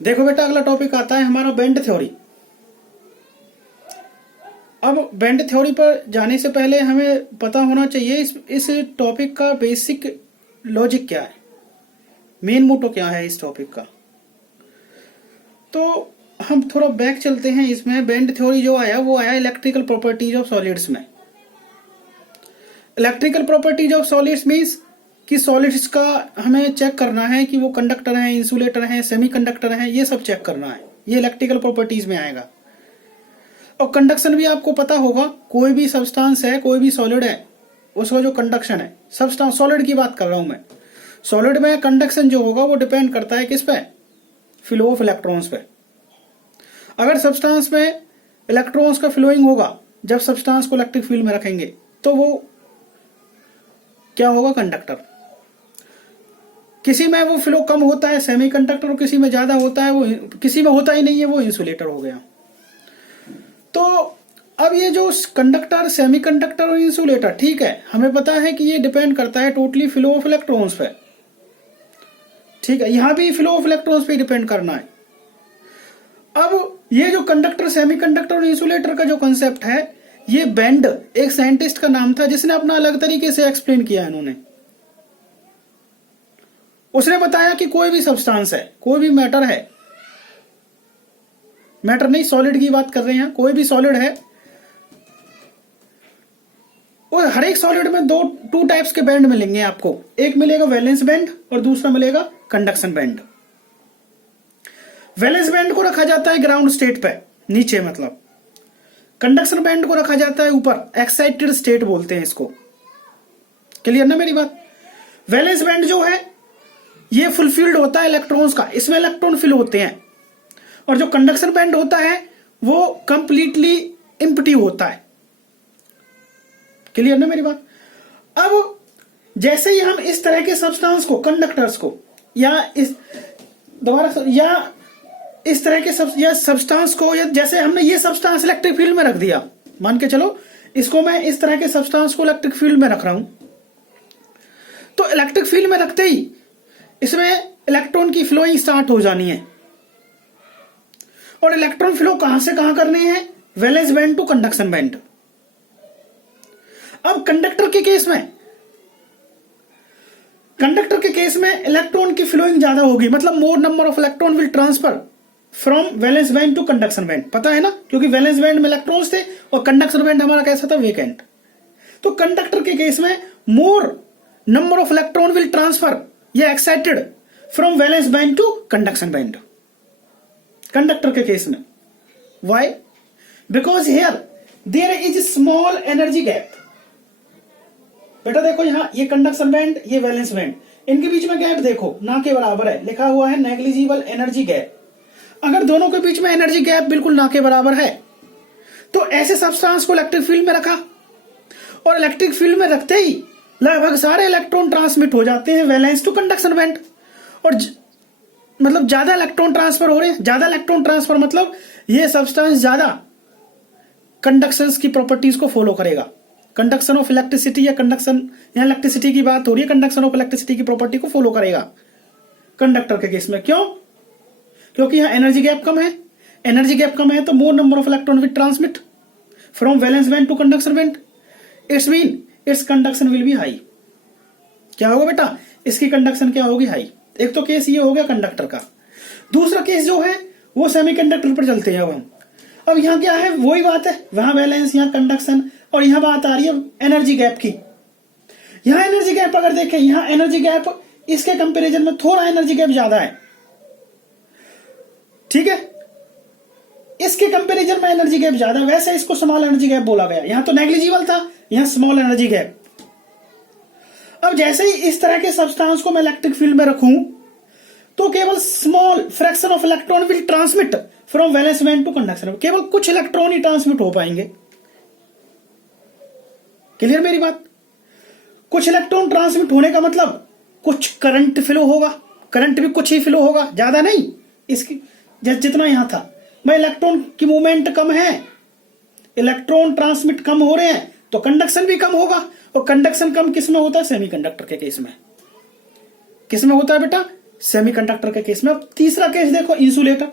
देखो बेटा, अगला टॉपिक आता है हमारा बैंड थ्योरी। अब बैंड थ्योरी पर जाने से पहले हमें पता होना चाहिए इस टॉपिक का बेसिक लॉजिक क्या है, मेन मोटो क्या है इस टॉपिक का। तो हम थोड़ा बैक चलते हैं। इसमें बैंड थ्योरी जो आया वो आया इलेक्ट्रिकल प्रॉपर्टीज ऑफ सॉलिड्स में। Electrical properties of solids means कि सॉलिड्स का हमें चेक करना है कि वो कंडक्टर हैं, इंसुलेटर हैं, सेमीकंडक्टर हैं, ये सब चेक करना है। ये इलेक्ट्रिकल प्रॉपर्टीज में आएगा। और कंडक्शन भी आपको पता होगा, कोई भी सब्सटेंस है, कोई भी सॉलिड है, उसका जो कंडक्शन है, सब्सटेंस सॉलिड की बात कर रहा हूं मैं, सॉलिड में कंडक्शन जो होगा वो डिपेंड करता है किस पे, फ्लो ऑफ इलेक्ट्रॉन्स पे। अगर सब्सटेंस में इलेक्ट्रॉन्स का फ्लोइंग होगा, जब सब्सटेंस को इलेक्ट्रिक फील्ड में रखेंगे तो वो क्या होगा, कंडक्टर। किसी में वो फ्लो कम होता है, सेमीकंडक्टर, और किसी में ज्यादा होता है, वो किसी में होता ही नहीं है, वो इंसुलेटर हो गया। तो अब ये जो कंडक्टर, सेमीकंडक्टर और इंसुलेटर, ठीक है, हमें पता है कि ये डिपेंड करता है टोटली फ्लो ऑफ इलेक्ट्रॉन्स पे। ठीक है, यहां भी फ्लो ऑफ इलेक्ट्रॉन्स पे डिपेंड करना है। अब ये जो कंडक्टर, सेमीकंडक्टर और इंसुलेटर का जो कंसेप्ट है, ये बेंड एक साइंटिस्ट का नाम था जिसने अपना अलग तरीके से एक्सप्लेन किया। इन्होंने उसने बताया कि कोई भी सब्सटेंस है, कोई भी मैटर है, मैटर नहीं, सॉलिड की बात कर रहे हैं, कोई भी सॉलिड है, और हर एक सॉलिड में टू टाइप्स के बैंड मिलेंगे आपको। एक मिलेगा वैलेंस बैंड और दूसरा मिलेगा कंडक्शन बैंड। वैलेंस बैंड को रखा जाता है ग्राउंड स्टेट पे, नीचे मतलब। कंडक्शन बैंड को रखा जाता है ऊपर, एक्साइटेड स्टेट बोलते हैं इसको। क्लियर ना मेरी बात। वैलेंस बैंड जो है ये फुलफिल्ड होता है इलेक्ट्रॉन्स का, इसमें इलेक्ट्रॉन फिल होते हैं। और जो कंडक्शन बैंड होता है वो कंप्लीटली एम्प्टी होता है। क्लियर ना मेरी बात। अब जैसे ही हम इस तरह के सब्सटेंस को, कंडक्टर्स को, या इस तरह के सब्सटेंस को, या जैसे हमने ये सब्सटेंस इलेक्ट्रिक फील्ड में रख दिया, मान के चलो इसको मैं इस तरह के सब्सटेंस को इलेक्ट्रिक फील्ड में रख रहा हूं, तो इलेक्ट्रिक फील्ड में रखते ही इसमें इलेक्ट्रॉन की फ्लोइंग स्टार्ट हो जानी है। और इलेक्ट्रॉन फ्लो कहां से कहां करने हैं, valence band to conduction band. अब कंडक्टर के केस में इलेक्ट्रॉन की फ्लोइंग ज्यादा होगी, मतलब more number of electron will transfer from valence band to conduction band. पता है ना, क्योंकि वैलेंस बैंड में इलेक्ट्रॉन्स थे और कंडक्शन बैंड हमारा कैसा था, वेकेंट। तो कंडक्टर के केस में more number of electron will transfer या excited from valence band to conduction band, conductor के केस में। Why? Because here there is small energy gap. बेटा देखो, यहां ये कंडक्शन बैंड, ये वैलेंस बैंड, इनके बीच में गैप देखो ना के बराबर है, लिखा हुआ है नेग्लिजिबल एनर्जी गैप। अगर दोनों के बीच में एनर्जी गैप बिल्कुल ना के बराबर है, तो ऐसे सब्सटेंस को इलेक्ट्रिक फील्ड में रखा, और इलेक्ट्रिक फील्ड में रखते ही लगभग सारे इलेक्ट्रॉन ट्रांसमिट हो जाते हैं वैलेंस टू कंडक्शन बैंड। और मतलब ज्यादा इलेक्ट्रॉन ट्रांसफर हो रहे हैं। ज्यादा इलेक्ट्रॉन ट्रांसफर मतलब ये सब्सटेंस ज्यादा कंडक्शन की प्रॉपर्टीज को फॉलो करेगा। कंडक्शन ऑफ इलेक्ट्रिसिटी, या कंडक्शन, यहां इलेक्ट्रिसिटी की बात हो रही है, कंडक्शन ऑफ इलेक्ट्रिसिटी की प्रॉपर्टी को फॉलो करेगा कंडक्टर के केस में। क्यों? क्योंकि यहां एनर्जी गैप कम है। एनर्जी गैप कम है तो more number of electron will transmit from valence band to conduction band. It's mean its conduction will be high. क्या होगा बेटा, इसकी कंडक्शन क्या होगी, हाई। एक तो केस ये हो गया कंडक्टर का। दूसरा केस जो है वो सेमीकंडक्टर पर चलते हैं। अब यहां क्या है, वही बात है, वहां वैलेंस, यहां कंडक्शन, और यहां बात आ रही है एनर्जी गैप की। यहां एनर्जी गैप अगर देखें, यहां एनर्जी गैप इसके कंपैरिजन में थोड़ा एनर्जी गैप ज्यादा है। ठीक है, इसके कंपैरिजन में एनर्जी गैप ज्यादा, वैसे इसको स्मॉल एनर्जी गैप बोला गया। यहां तो नेग्लिजिबल था, यहां स्मॉल एनर्जी गैप। अब जैसे ही इस तरह के सब्सटेंस को मैं इलेक्ट्रिक फील्ड में रखूं, तो केवल small fraction of electron will transmit from valence band to conduction. केवल कुछ इलेक्ट्रॉन ही ट्रांसमिट हो पाएंगे। क्लियर मेरी बात। कुछ इलेक्ट्रॉन ट्रांसमिट होने का मतलब कुछ करंट फ्लो होगा, करंट भी कुछ ही फ्लो होगा, ज्यादा नहीं, इसकी जितना यहां था। भाई इलेक्ट्रॉन की मूवमेंट कम है, इलेक्ट्रॉन ट्रांसमिट कम हो रहे हैं, तो कंडक्शन भी कम होगा। और कंडक्शन कम किस में होता है, सेमीकंडक्टर के केस में। किस में होता है बेटा, सेमीकंडक्टर के केस में। अब तीसरा केस देखो, इंसुलेटर।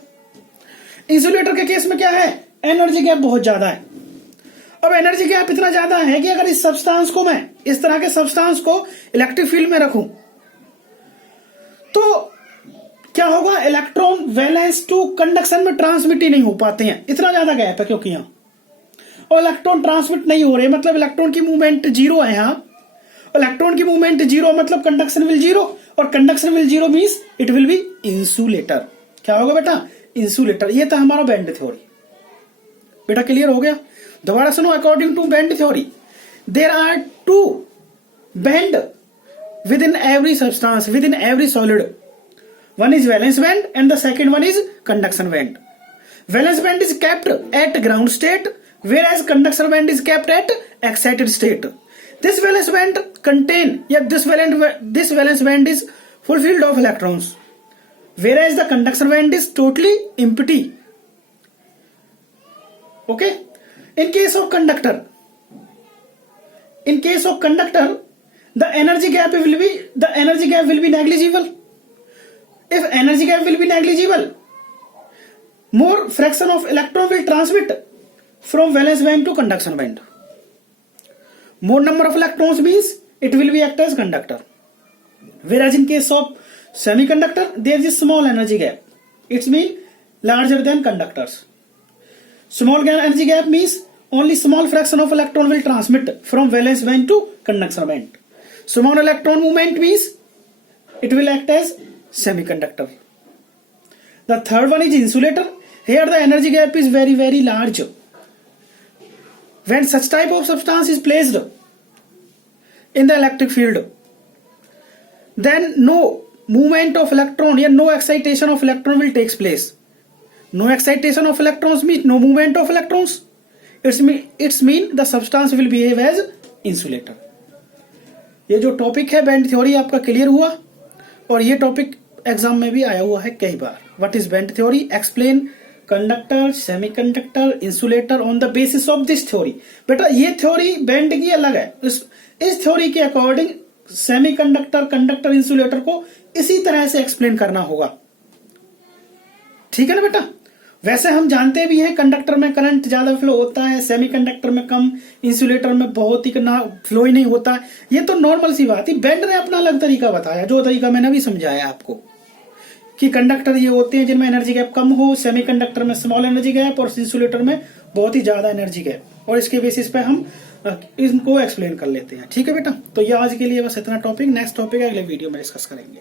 इंसुलेटर के केस में क्या है, एनर्जी गैप बहुत ज्यादा है। अब एनर्जी गैप इतना ज्यादा है कि अगर इस सब्सटेंस को मैं, इस तरह के सब्सटेंस को इलेक्ट्रिक फील्ड में रखूं तो क्या होगा, इलेक्ट्रॉन वैलेंस टू कंडक्शन में ट्रांसमिट ही नहीं हो पाते हैं, इतना ज्यादा गैप है क्योंकि यहां, और इलेक्ट्रॉन ट्रांसमिट नहीं हो रहे, मतलब इलेक्ट्रॉन की मूवमेंट जीरो है यहां। इलेक्ट्रॉन की मूवमेंट जीरो मतलब कंडक्शन विल जीरो, और conduction will zero means it will be insulator. क्या होगा बेटा, इंसुलेटर। ये था हमारा बैंड थ्योरी। बेटा क्लियर हो गया? दोबारा सुनो, according to band theory there are two band within every substance, within every solid. One is valence band and the second one is conduction band. Valence band is kept at ground state, whereas conduction band is kept at excited state. This valence band contain, this valence band is fulfilled of electrons, whereas the conduction band is totally empty. Okay? In case of conductor, the energy gap will be negligible. If energy gap will be negligible, more fraction of electron will transmit from valence band to conduction band. More number of electrons means it will be act as conductor. Whereas in case of semiconductor, there is small energy gap. It's mean larger than conductors. Small energy gap means only small fraction of electron will transmit from valence band to conduction band. Small electron movement means it will act as semiconductor. The third one is insulator. Here the energy gap is very, very large. When such type of substance is placed in the electric field, then no movement of electron, no excitation of electron will takes place. No excitation of electrons means no movement of electrons. It's mean the substance will behave as insulator. ये जो topic है band theory आपका clear हुआ, और ये topic exam में भी आया हुआ है कई बार। What is band theory? Explain conductor, semiconductor, insulator on the basis of this theory. बेटा ये थ्योरी बैंड की अलग है, इस थ्योरी के अकॉर्डिंग सेमीकंडक्टर, कंडक्टर, इंसुलेटर को इसी तरह से एक्सप्लेन करना होगा। ठीक है ना बेटा? वैसे हम जानते भी हैं कंडक्टर में करंट ज्यादा फ्लो होता है, सेमीकंडक्टर में कम, इंसुलेटर में बहुत ही फ्लो ही नहीं होता। ये तो नॉर्मल सी बात है। बैंड ने अपना अलग तरीका बताया, जो तरीका मैंने भी समझाया आपको कि कंडक्टर ये होते हैं जिनमें एनर्जी गैप कम हो, सेमीकंडक्टर में स्मॉल एनर्जी गैप, और इंसुलेटर में बहुत ही ज्यादा एनर्जी गैप, और इसके बेसिस पे हम इनको एक्सप्लेन कर लेते हैं। ठीक है बेटा? तो ये आज के लिए बस इतना टॉपिक। नेक्स्ट टॉपिक अगले वीडियो में डिस्कस करेंगे।